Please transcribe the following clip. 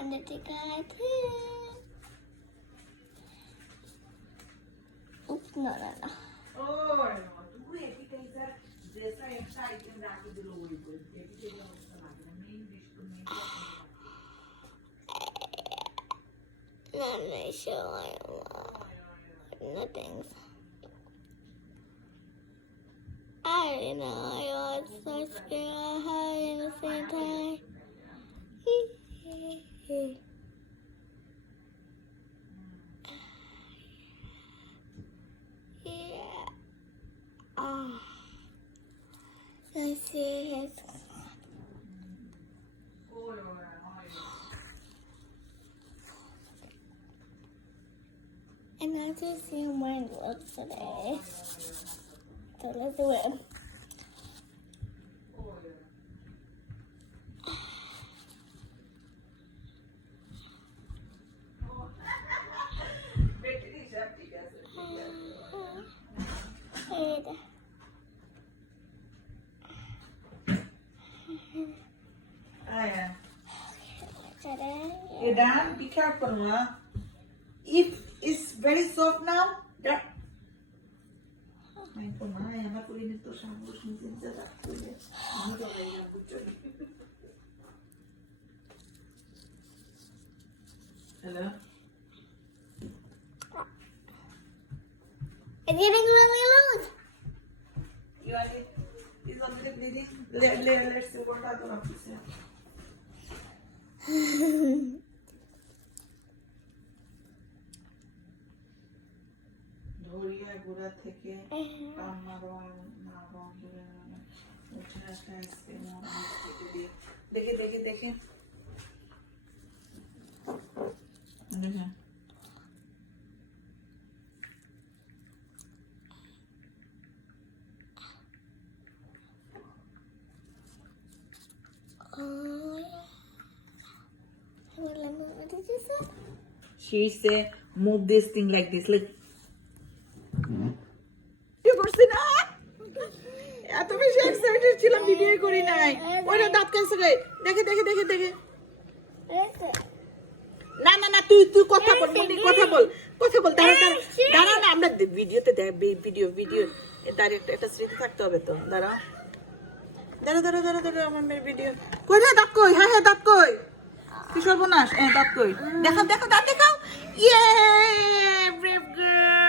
Antarctica too. Oops, no. Oh, tu etichetta dessa site andato di lui, etichetta non sta là, main dish to main. Not really sure. Nothing. I don't know. I was so scared. High at the same time. Yeah. Oh. Let's see his. And I just see him wearing gloves today. So let's do it. Hey Dan, be careful, huh? If it's very soft now, that. Ay, kumaya, makulinis to siya. Busnisin sa takulis. Hindi ko kaya yung butyon. Hello? It's getting really loose. You want it? It's already bleeding. Let's see what other office is. ধরিয়া গোড়া থেকে কাম মারোয়া উঠে আসা আজকে দেখে দেখে দেখে দেখে What did you say? She say move this thing like this. Look. You করছিস না? এত বেশি এক্সাইটেড ছিলাম ভিডিও করি নাই। ওরে দাঁত কাছে রে। দেখে দেখে দেখে দেখে। না না না তুই কথা বল মনি কথা বল। কথা বল দাঁড়া না আমরা ভিডিওতে দেখ ভিডিও ডাইরেক্ট একটা স্মৃতি থাকতে হবে তো দাঁড়া আমার মেয়ের ভিডিও কই রে দাঁত কই হ্যাঁ দাঁত কই কি সর্বনাশ দাঁত কই দেখাও দাঁত দেখাও ইয়ে ব্রেভ গার্ল